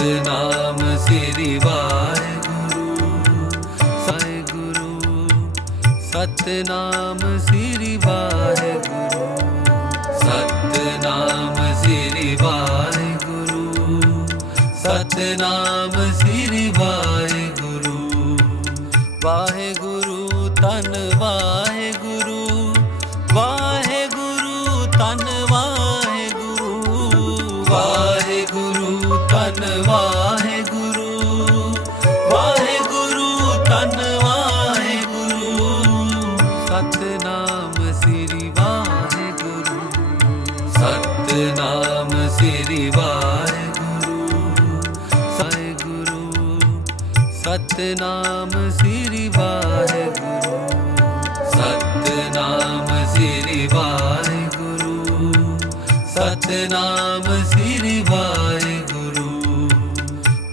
ਸਤਨਾਮ ਸ੍ਰੀ ਵਾਹਿਗੁਰੂ ਸਤਿਗੁਰੂ ਸਤਨਾਮ ਸ੍ਰੀ ਵਾਹਿਗੁਰੂ ਸਤਨਾਮ ਸ੍ਰੀ ਵਾਹਿਗੁਰੂ। ਸਤਨਾਮ ਸ੍ਰੀ ਵਾਹਿਗੁਰੂ ਵਾਹਿਗੁਰੂ ਵਾਹਿਗੁਰੂ ਵਾਹਿਗੁਰੂ ਧੰਨ ਵਾਹਿਗੁਰੂ। ਸਤਨਾਮ ਸ੍ਰੀ ਵਾਹਿਗੁਰੂ, ਸਤਨਾਮ ਸ੍ਰੀ ਵਾਹਿਗੁਰੂ। ਵਾਹਿਗੁਰੂ, ਸਤਨਾਮ ਸ੍ਰੀ ਵਾਹਿਗੁਰੂ। ਸਤਨਾਮ ਸ੍ਰੀ ਵਾਹਿਗੁਰੂ, ਸਤਨਾਮ ਸ੍ਰੀ ਵਾਹਿਗੁਰੂ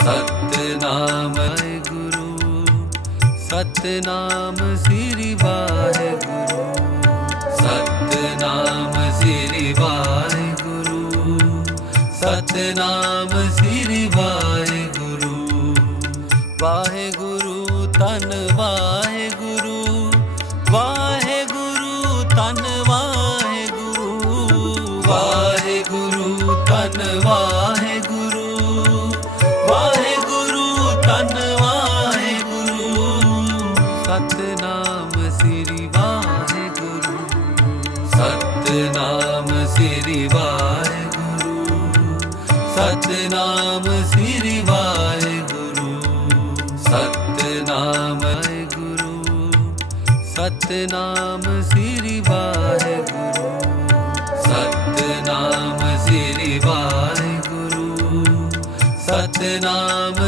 ਸਤਨਾਮ ਗੁਰੂ ਸਤਨਾਮ ਸ੍ਰੀ ਵਾਹਿਗੁਰੂ, ਸਤਨਾਮ ਸ੍ਰੀ ਵਾਹਿਗੁਰੂ, ਸਤਨਾਮ ਸ੍ਰੀ ਵਾਹਿਗੁਰੂ। ਵਾਹਿਗੁਰੂ ਤਨ ਵਾਹਿਗੁਰੂ ਵਾਹਿਗੁਰੂ ਤਨ ਵਾਹਿਗੁਰੂ ਵਾਹਿਗੁਰੂ ਤਨ ਵਾਹਿਗੁਰੂ ਸਤਨਾਮ ਸ੍ਰੀ ਵਾਹਿਗੁਰੂ, ਸਤਨਾਮ ਸ੍ਰੀ ਵਾਹਿਗੁਰੂ, ਸਤਨਾਮ ਗੁਰੂ ਸਤਨਾਮ ਸ੍ਰੀ ਵਾਹਿਗੁਰੂ, ਸਤਨਾਮ ਸ੍ਰੀ ਵਾਹਿਗੁਰੂ, ਸਤਨਾਮ